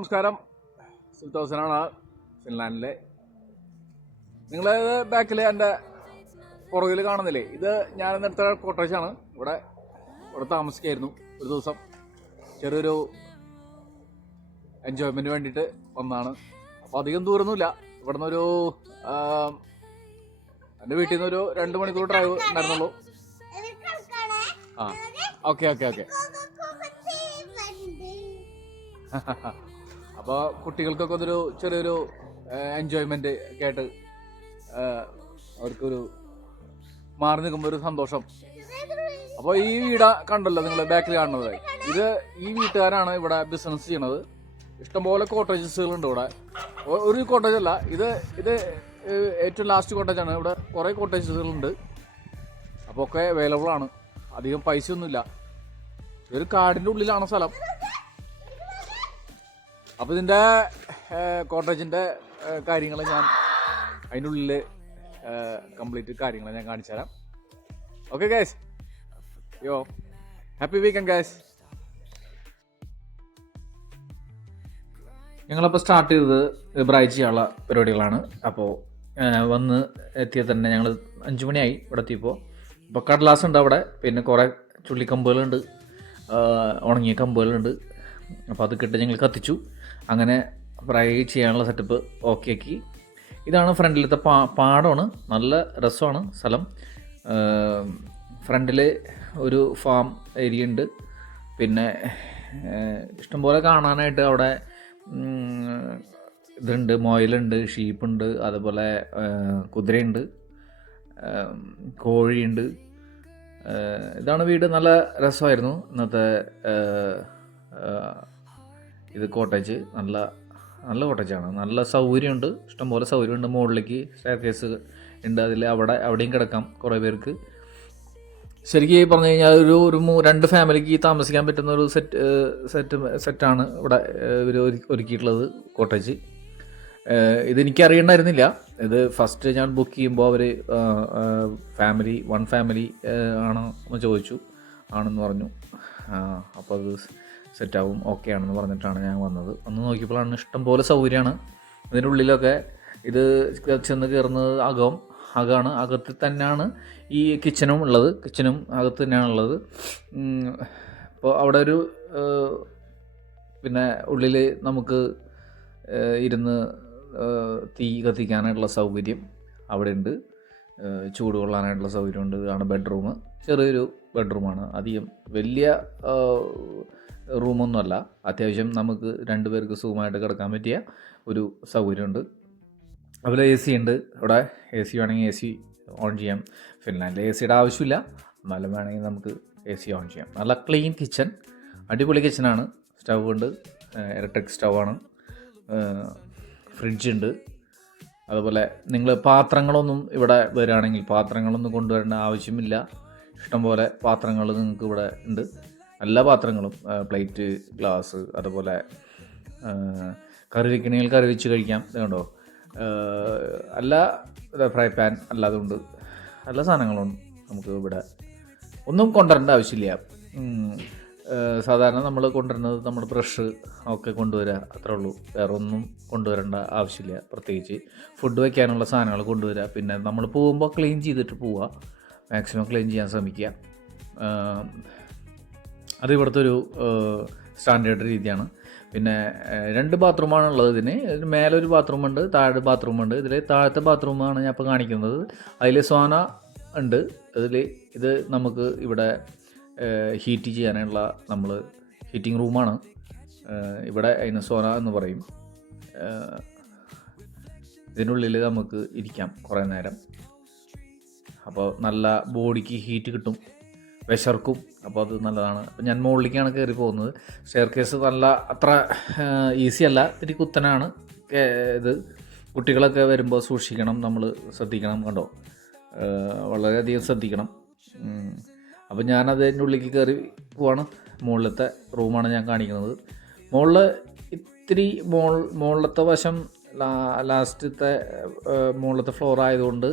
നമസ്കാരം. സുൽത്താനാണ് ഫിൻലാൻഡിലെ. നിങ്ങൾ ബാക്കിൽ എൻ്റെ പുറകിൽ കാണുന്നില്ലേ, ഇത് ഞാനിന്നെടുത്ത കോട്ടേജാണ്. ഇവിടെ താമസിക്കായിരുന്നു ഒരു ദിവസം. ചെറിയൊരു എൻജോയ്മെൻറ്റ് വേണ്ടിയിട്ട് വന്നതാണ്. അപ്പോൾ അധികം ദൂരമൊന്നുമില്ല. ഇവിടെ നിന്നൊരു എൻ്റെ വീട്ടിൽ നിന്ന് ഒരു 2 മണിക്കൂർ ഡ്രൈവ് ഉണ്ടായിരുന്നുള്ളൂ. ഓക്കെ. അപ്പോൾ കുട്ടികൾക്കൊക്കെ അതൊരു ചെറിയൊരു എൻജോയ്മെൻറ്റ് ഒക്കെ ആയിട്ട് അവർക്കൊരു മാറി നിൽക്കുമ്പോൾ ഒരു സന്തോഷം. അപ്പോൾ ഈ വീട് കണ്ടല്ലോ നിങ്ങൾ ബാക്കിൽ കാണുന്നത്, ഇത് ഈ വീട്ടുകാരാണ് ഇവിടെ ബിസിനസ് ചെയ്യണത്. ഇഷ്ടംപോലെ കോട്ടേജസുകളുണ്ട് ഇവിടെ. ഒരു കോട്ടേജ് അല്ല, ഇത് ഏറ്റവും ലാസ്റ്റ് കോട്ടേജാണ്. ഇവിടെ കുറേ കോട്ടേജസുകളുണ്ട്. അപ്പോൾ ഒക്കെ അവൈലബിൾ ആണ്. അധികം പൈസ ഒന്നുമില്ല. ഇതൊരു കാടിൻ്റെ ഉള്ളിലാണ് സ്ഥലം. അപ്പോൾ ഇതിൻ്റെ കോട്ടേജിൻ്റെ കാര്യങ്ങൾ ഞാൻ അതിൻ്റെ ഉള്ളിൽ കംപ്ലീറ്റ് കാര്യങ്ങൾ ഞാൻ കാണിച്ചു തരാം. Okay guys, happy weekend guys. ഞങ്ങളപ്പോൾ സ്റ്റാർട്ട് ചെയ്തത് ബ്രൈറ്റ് ചെയ്യാനുള്ള പരിപാടികളാണ്. അപ്പോൾ വന്ന് എത്തിയ തന്നെ ഞങ്ങൾ 5 മണിയായി ഇവിടെ എത്തിയപ്പോൾ. ഇപ്പോൾ കടലാസ് ഉണ്ട് അവിടെ, പിന്നെ കുറേ ചുള്ളിക്കമ്പുകളുണ്ട്, ഉണങ്ങിയ കമ്പുകളുണ്ട്. അപ്പോൾ അത് കിട്ടി ഞങ്ങൾ കത്തിച്ചു. അങ്ങനെ ഫ്രൈ ചെയ്യാനുള്ള സെറ്റപ്പ് ഓക്കെ ആക്കി. ഇതാണ് ഫ്രണ്ടിലത്തെ പാടമാണ്. നല്ല രസമാണ് സ്ഥലം. ഫ്രണ്ടിൽ ഒരു ഫാം ഏരിയ ഉണ്ട്. പിന്നെ ഇഷ്ടംപോലെ കാണാനായിട്ട് അവിടെ ഇതുണ്ട്, മുയലുണ്ട്, ഷീപ്പുണ്ട്, അതുപോലെ കുതിരയുണ്ട്, കോഴിയുണ്ട്. ഇതാണ് വീട്. നല്ല രസമായിരുന്നു ഇന്നത്തെ ഇത് കോട്ടേജ്. നല്ല കോട്ടേജാണ്. നല്ല സൗകര്യമുണ്ട്, ഇഷ്ടംപോലെ സൗകര്യമുണ്ട്. മുകളിലേക്ക് സ്റ്റെയർകേസ് ഉണ്ട്. അവിടെയും കിടക്കാം കുറേ പേർക്ക്. ശരിക്കും പറഞ്ഞു കഴിഞ്ഞാൽ ഒരു 2 ഫാമിലിക്ക് താമസിക്കാൻ പറ്റുന്ന ഒരു സെറ്റാണ് ഇവിടെ ഇവർ ഒരുക്കിയിട്ടുള്ളത് കോട്ടേജ്. ഇതെനിക്കറിയണ്ടായിരുന്നില്ല. ഇത് ഫസ്റ്റ് ഞാൻ ബുക്ക് ചെയ്യുമ്പോൾ അവർ വൺ ഫാമിലി ആണോ എന്ന് ചോദിച്ചു. ആണെന്ന് പറഞ്ഞു. അപ്പോൾ അത് സെറ്റാവും, ഓക്കെ ആണെന്ന് പറഞ്ഞിട്ടാണ് ഞാൻ വന്നത്. വന്ന് നോക്കിയപ്പോഴാണ് ഇഷ്ടംപോലെ സൗകര്യമാണ്. ഇതിൻ്റെ ഉള്ളിലൊക്കെ ഇത് ചെന്ന് കയറുന്നത് അകമാണ്. അകത്ത് തന്നെയാണ് ഈ കിച്ചനും ഉള്ളത്. കിച്ചനും അകത്ത് തന്നെയാണുള്ളത്. അപ്പോൾ അവിടെ ഒരു പിന്നെ ഉള്ളിൽ നമുക്ക് ഇരുന്ന് തീ കത്തിക്കാനായിട്ടുള്ള സൗകര്യം അവിടെ ഉണ്ട്. ചൂട് കൊള്ളാനായിട്ടുള്ള സൗകര്യമുണ്ട്. ഇതാണ് ബെഡ്റൂം. ചെറിയൊരു ബെഡ്റൂമാണ്. അധികം വലിയ റൂമൊന്നുമല്ല. അത്യാവശ്യം നമുക്ക് 2 പേർക്ക് സുഖമായിട്ട് കിടക്കാൻ പറ്റിയ ഒരു സൗകര്യമുണ്ട്. അതുപോലെ AC ഉണ്ട് ഇവിടെ. AC വേണമെങ്കിൽ AC ഓൺ ചെയ്യാം. ഫിൻലാൻഡിൽ ACയുടെ ആവശ്യമില്ല, എന്നാലും വേണമെങ്കിൽ നമുക്ക് AC ഓൺ ചെയ്യാം. നല്ല ക്ലീൻ കിച്ചൺ, അടിപൊളി കിച്ചണാണ്. സ്റ്റൗ ഉണ്ട്, ഇലക്ട്രിക് സ്റ്റൗവാണ്. ഫ്രിഡ്ജുണ്ട്. അതുപോലെ നിങ്ങൾ പാത്രങ്ങളൊന്നും ഇവിടെ വരികയാണെങ്കിൽ പാത്രങ്ങളൊന്നും കൊണ്ടുവരേണ്ട ആവശ്യമില്ല. ഇഷ്ടംപോലെ പാത്രങ്ങൾ നിങ്ങൾക്ക് ഇവിടെ ഉണ്ട്. എല്ലാ പാത്രങ്ങളും, പ്ലേറ്റ്, ഗ്ലാസ്, അതുപോലെ കറി വയ്ക്കണമെങ്കിൽ കറി വെച്ച് കഴിക്കാം. ഇതുണ്ടോ, എല്ലാ ഫ്രൈ പാൻ അല്ലാതുണ്ട്. എല്ലാ സാധനങ്ങളും നമുക്ക് ഇവിടെ. ഒന്നും കൊണ്ടുവരേണ്ട ആവശ്യമില്ല. സാധാരണ നമ്മൾ കൊണ്ടുവരുന്നത് നമ്മുടെ ബ്രഷ് ഒക്കെ കൊണ്ടുവരിക, അത്രേ ഉള്ളൂ. വേറെ ഒന്നും കൊണ്ടുവരേണ്ട ആവശ്യമില്ല. പ്രത്യേകിച്ച് ഫുഡ് വയ്ക്കാനുള്ള സാധനങ്ങൾ കൊണ്ടുവരിക. പിന്നെ നമ്മൾ പോകുമ്പോൾ ക്ലീൻ ചെയ്തിട്ട് പോവുക. മാക്സിമം ക്ലീൻ ചെയ്യാൻ ശ്രമിക്കുക. അത് ഇവിടുത്തെ ഒരു സ്റ്റാൻഡേർഡ് രീതിയാണ്. പിന്നെ 2 ബാത്റൂമാണുള്ളത്. ഇതിന് മേലൊരു ബാത്റൂമുണ്ട്, താഴെ ബാത്റൂമുണ്ട്. ഇതിൽ താഴത്തെ ബാത്റൂമാണ് ഞാൻ ഇപ്പോൾ കാണിക്കുന്നത്. അതിൽ സോന ഉണ്ട്. ഇത് നമുക്ക് ഇവിടെ ഹീറ്റ് ചെയ്യാനുള്ള ഹീറ്റിംഗ് റൂമാണ്. ഇവിടെ അതിന് സോന എന്ന് പറയും. ഇതിനുള്ളിൽ നമുക്ക് ഇരിക്കാം കുറേ നേരം. അപ്പോൾ നല്ല ബോഡിക്ക് ഹീറ്റ് കിട്ടും, വിശർക്കും. അപ്പോൾ അത് നല്ലതാണ്. അപ്പോൾ ഞാൻ മുകളിലേക്കാണ് കയറി പോകുന്നത്. സ്റ്റെയർകേസ് അത്ര ഈസി അല്ല, ഇത്തിരി കുത്തനാണ്. ഇത് കുട്ടികളൊക്കെ വരുമ്പോൾ സൂക്ഷിക്കണം, നമ്മൾ ശ്രദ്ധിക്കണം. കണ്ടോ, വളരെയധികം ശ്രദ്ധിക്കണം. അപ്പോൾ ഞാനത് എൻ്റെ ഉള്ളിലേക്ക് കയറി പോവാണ്. മുകളിലത്തെ റൂമാണ് ഞാൻ കാണിക്കുന്നത്. മുകളിൽ ഇത്തിരി മുകളിലത്തെ വശം ലാസ്റ്റത്തെ മുകളിലത്തെ ഫ്ലോർ ആയതുകൊണ്ട്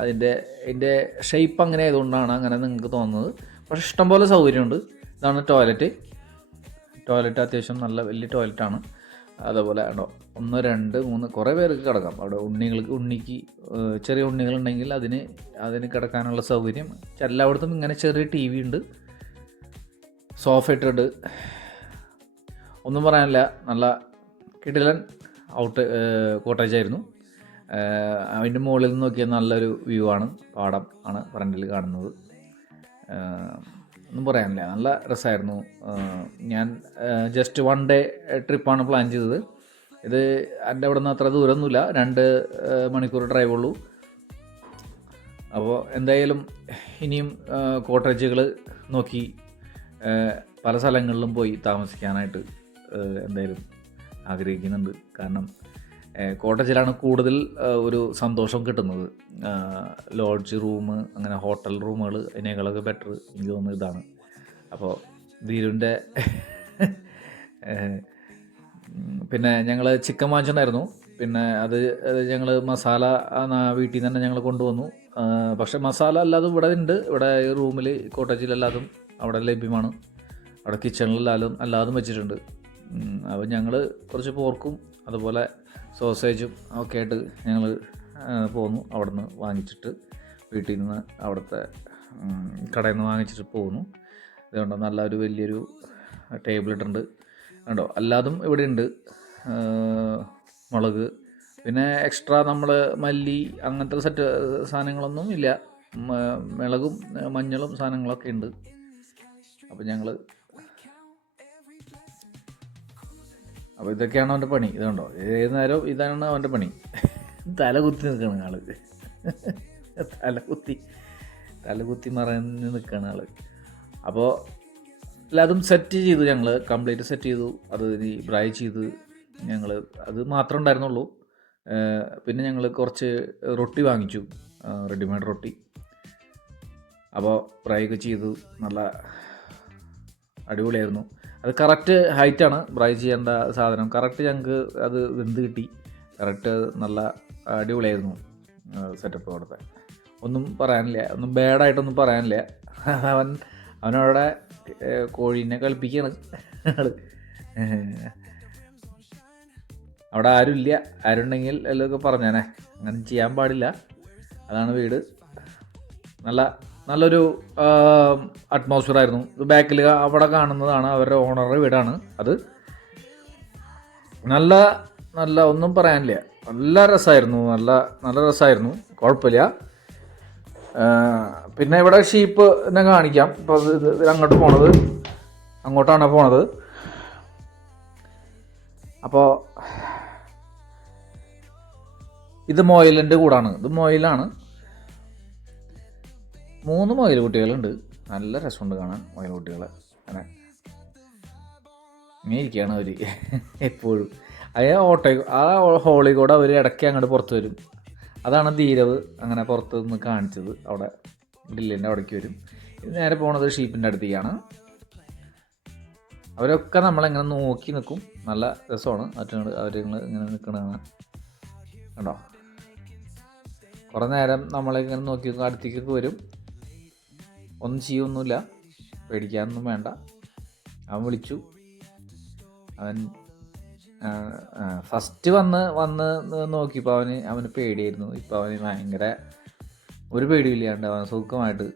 അതിൻ്റെ ഷേപ്പ് അങ്ങനെ ആയതുകൊണ്ടാണ് അങ്ങനെ നിങ്ങൾക്ക് തോന്നുന്നത്. പക്ഷേ ഇഷ്ടംപോലെ സൗകര്യമുണ്ട്. ഇതാണ് ടോയ്ലറ്റ്. അത്യാവശ്യം നല്ല വലിയ ടോയ്ലറ്റാണ്. അതേപോലെ ഉണ്ടോ 1 2 3 കുറേ പേർക്ക് കിടക്കാം അവിടെ. ഉണ്ണിക്ക് ചെറിയ ഉണ്ണികളുണ്ടെങ്കിൽ അതിന് കിടക്കാനുള്ള സൗകര്യം. എല്ലായിടത്തും ഇങ്ങനെ ചെറിയ ടി വി ഉണ്ട്, സോഫ ഇട്ടിട്ട്. ഒന്നും പറയാനില്ല, നല്ല കിടിലൻ കോട്ടേജായിരുന്നു. അതിൻ്റെ മുകളിൽ നിന്ന് നോക്കിയാൽ നല്ലൊരു വ്യൂ ആണ്, പാടം ആണ് ഫ്രണ്ടിൽ കാണുന്നത്. ഒന്നും പറയാനില്ല, നല്ല രസമായിരുന്നു. ഞാൻ ജസ്റ്റ് 1 ഡേ ട്രിപ്പാണ് പ്ലാൻ ചെയ്തത്. ഇത് എൻ്റെ അവിടെ നിന്ന് അത്ര ദൂരമൊന്നുമില്ല, 2 മണിക്കൂർ ഡ്രൈവ് ഉള്ളൂ. അപ്പോൾ എന്തായാലും ഇനിയും കോട്ടേജുകൾ നോക്കി പല സ്ഥലങ്ങളിലും പോയി താമസിക്കാനായിട്ട് എന്തായാലും ആഗ്രഹിക്കുന്നുണ്ട്. കാരണം കോട്ടേജിലാണ് കൂടുതൽ ഒരു സന്തോഷം കിട്ടുന്നത്. ലോഡ്ജ് റൂം, അങ്ങനെ ഹോട്ടൽ റൂമുകൾ അതിനേക്കാളൊക്കെ ബെറ്റർ എനിക്ക് തോന്നുന്നത് ഇതാണ്. അപ്പോൾ ധീരുവിൻ്റെ പിന്നെ ഞങ്ങൾ ചിക്കൻ വാങ്ങിച്ചിട്ടുണ്ടായിരുന്നു. പിന്നെ അത് ഞങ്ങൾ മസാല വീട്ടിൽ നിന്ന് തന്നെ ഞങ്ങൾ കൊണ്ടുവന്നു. പക്ഷേ മസാല അല്ലാതെ ഇവിടെ ഉണ്ട്, ഇവിടെ റൂമിൽ കോട്ടേജിലെല്ലാതും അവിടെ ലഭ്യമാണ്. അവിടെ കിച്ചണിലെല്ലാതും അല്ലാതും വെച്ചിട്ടുണ്ട്. അപ്പോൾ ഞങ്ങൾ കുറച്ച് പോർക്കും അതുപോലെ സോസേജും ഒക്കെ ആയിട്ട് ഞങ്ങൾ പോന്നു. അവിടെ നിന്ന് വാങ്ങിച്ചിട്ട് വീട്ടിൽ നിന്ന് അവിടുത്തെ കടയിൽ നിന്ന് വാങ്ങിച്ചിട്ട് പോന്നു. ഇതുകൊണ്ട് നല്ലൊരു വലിയൊരു ടേബിൾ ഇട്ടുണ്ട് കണ്ടോ. അല്ലാതും ഇവിടെ ഉണ്ട്, മുളക്, പിന്നെ എക്സ്ട്രാ നമ്മൾ മല്ലി അങ്ങനത്തെ സെറ്റ് സാധനങ്ങളൊന്നും ഇല്ല. മുളകും മഞ്ഞളും സാധനങ്ങളൊക്കെ ഉണ്ട്. അപ്പോൾ അപ്പോൾ ഇതൊക്കെയാണ് അവൻ്റെ പണി. ഇതുണ്ടോ, ഏത് നേരം ഇതാണ് അവൻ്റെ പണി. തലകുത്തി നിൽക്കുകയാണ് ആൾ, തലകുത്തി മറഞ്ഞ് നിൽക്കുകയാണ് ആൾ. അപ്പോൾ എല്ലാതും സെറ്റ് ചെയ്തു, ഞങ്ങൾ കംപ്ലീറ്റ് സെറ്റ് ചെയ്തു. അത് ഫ്രൈ ചെയ്ത് ഞങ്ങൾ അത് മാത്രമേ ഉണ്ടായിരുന്നുള്ളൂ. പിന്നെ ഞങ്ങൾ കുറച്ച് റൊട്ടി വാങ്ങിച്ചു, റെഡിമെയ്ഡ് റൊട്ടി. അപ്പോൾ ഫ്രൈ ഒക്കെ ചെയ്തു, നല്ല അടിപൊളിയായിരുന്നു. അത് കറക്റ്റ് ഹൈറ്റാണ് ഫ്രൈ ചെയ്യേണ്ട സാധനം, കറക്റ്റ് ഞങ്ങൾക്ക് അത് വെന്ത് കിട്ടി. കറക്റ്റ് നല്ല അടിപൊളിയായിരുന്നു സെറ്റപ്പ് അവിടുത്തെ. ഒന്നും പറയാനില്ല, ഒന്നും ബാഡായിട്ടൊന്നും പറയാനില്ല. അവനവിടെ കോഴീനെ കളിപ്പിക്കുകയാണ് ആള്. അവിടെ ആരുമില്ല, ആരുണ്ടെങ്കിൽ എല്ലൊക്കെ പറഞ്ഞേനെ, അങ്ങനെ ചെയ്യാൻ പാടില്ല. അതാണ് വീട്. നല്ലൊരു അറ്റ്മോസ്ഫിയർ ആയിരുന്നു. ബാക്കിൽ അവിടെ കാണുന്നതാണ് അവരുടെ ഓണറുടെ വീടാണ്. അത് നല്ല ഒന്നും പറയാനില്ല, നല്ല രസമായിരുന്നു, നല്ല രസമായിരുന്നു, കുഴപ്പമില്ല. പിന്നെ ഇവിടെ ഷീപ്പിനെ കാണിക്കാം. ഇപ്പോൾ അങ്ങോട്ടാണ് പോണത്. അപ്പോൾ ഇത് മൊയിലിൻ്റെ കൂടാണ്, ഇത് മൊയിലാണ്. 3 മൊയിൽ കുട്ടികളുണ്ട്. നല്ല രസമുണ്ട് കാണാൻ മൊയിൽ കുട്ടികളെ. അങ്ങനെ ഇരിക്കുകയാണ് അവർ എപ്പോഴും. ആ ഹോളിൽ കൂടെ അവർ ഇടയ്ക്ക് അങ്ങോട്ട് പുറത്ത് വരും. അതാണ് ധീരവ് അങ്ങനെ പുറത്ത് നിന്ന് കാണിച്ചത്. അവിടെ ഡില്ലിൻ്റെ അവിടേക്ക് വരും. ഇത് നേരെ പോണത് ഷീപ്പിൻ്റെ അടുത്തേക്കാണ്. അവരൊക്കെ നമ്മളെങ്ങനെ നോക്കി നിൽക്കും, നല്ല രസമാണ്. അവരിങ്ങനെ ഇങ്ങനെ നിൽക്കണതാണ് കണ്ടോ. കുറേ നേരം നമ്മളിങ്ങനെ നോക്കി അടുത്തേക്കൊക്കെ വരും. ഒന്നും ചെയ്യൊന്നുമില്ല, പേടിക്കാനൊന്നും വേണ്ട. അവൻ വിളിച്ചു. ഫസ്റ്റ് വന്ന് നോക്കിയപ്പോൾ അവന് പേടിയായിരുന്നു. ഇപ്പോൾ അവന് ഭയങ്കര ഒരു പേടിയില്ലാണ്ട് അവൻ സുഖമായിട്ട്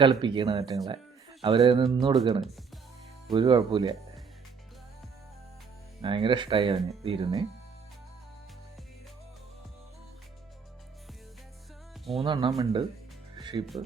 കളിപ്പിക്കുകയാണ് മറ്റങ്ങളെ. അവരെ നിന്ന് കൊടുക്കുകയാണ്, ഒരു കുഴപ്പമില്ല. ഭയങ്കര ഇഷ്ടമായി അവന് ധീരന്. 3 എണ്ണം ഉണ്ട് ഷീപ്പ്.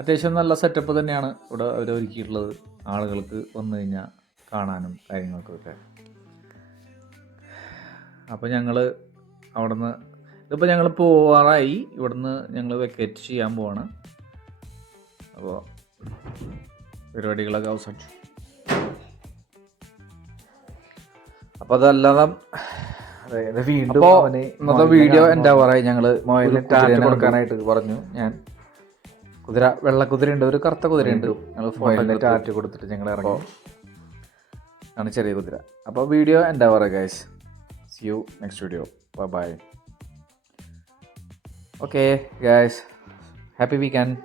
അത്യാവശ്യം നല്ല സെറ്റപ്പ് തന്നെയാണ് ഇവിടെ അവർ ഒരുക്കിയിട്ടുള്ളത്, ആളുകൾക്ക് വന്നു കഴിഞ്ഞാൽ കാണാനും കാര്യങ്ങൾക്കൊക്കെ. അപ്പോൾ ഞങ്ങൾ അവിടുന്ന് ഇതിപ്പോൾ ഞങ്ങൾ പോവാറായി. ഇവിടുന്ന് ഞങ്ങൾ വെക്കേറ്റ് ചെയ്യാൻ പോവാണ്. അപ്പോൾ പരിപാടികളൊക്കെ അവസാനിച്ചു. അപ്പോൾ അതല്ലാതെ വീണ്ടും ഇന്നത്തെ വീഡിയോ എന്താ പറയുക, ഞങ്ങൾ കൊടുക്കാനായിട്ട് പറഞ്ഞു. ഞാൻ വെള്ളക്കുതിരയുണ്ട്, ഒരു കറുത്ത കുതിരയുണ്ട്. ഞങ്ങൾ ഫോട്ടോ ടാറ്റ് കൊടുത്തിട്ട് ഞങ്ങൾ ഇറങ്ങി. ആണ് ചെറിയ കുതിര. അപ്പോൾ വീഡിയോ എന്താ പറയുക guys, see you next video, bye. Okay guys, happy weekend.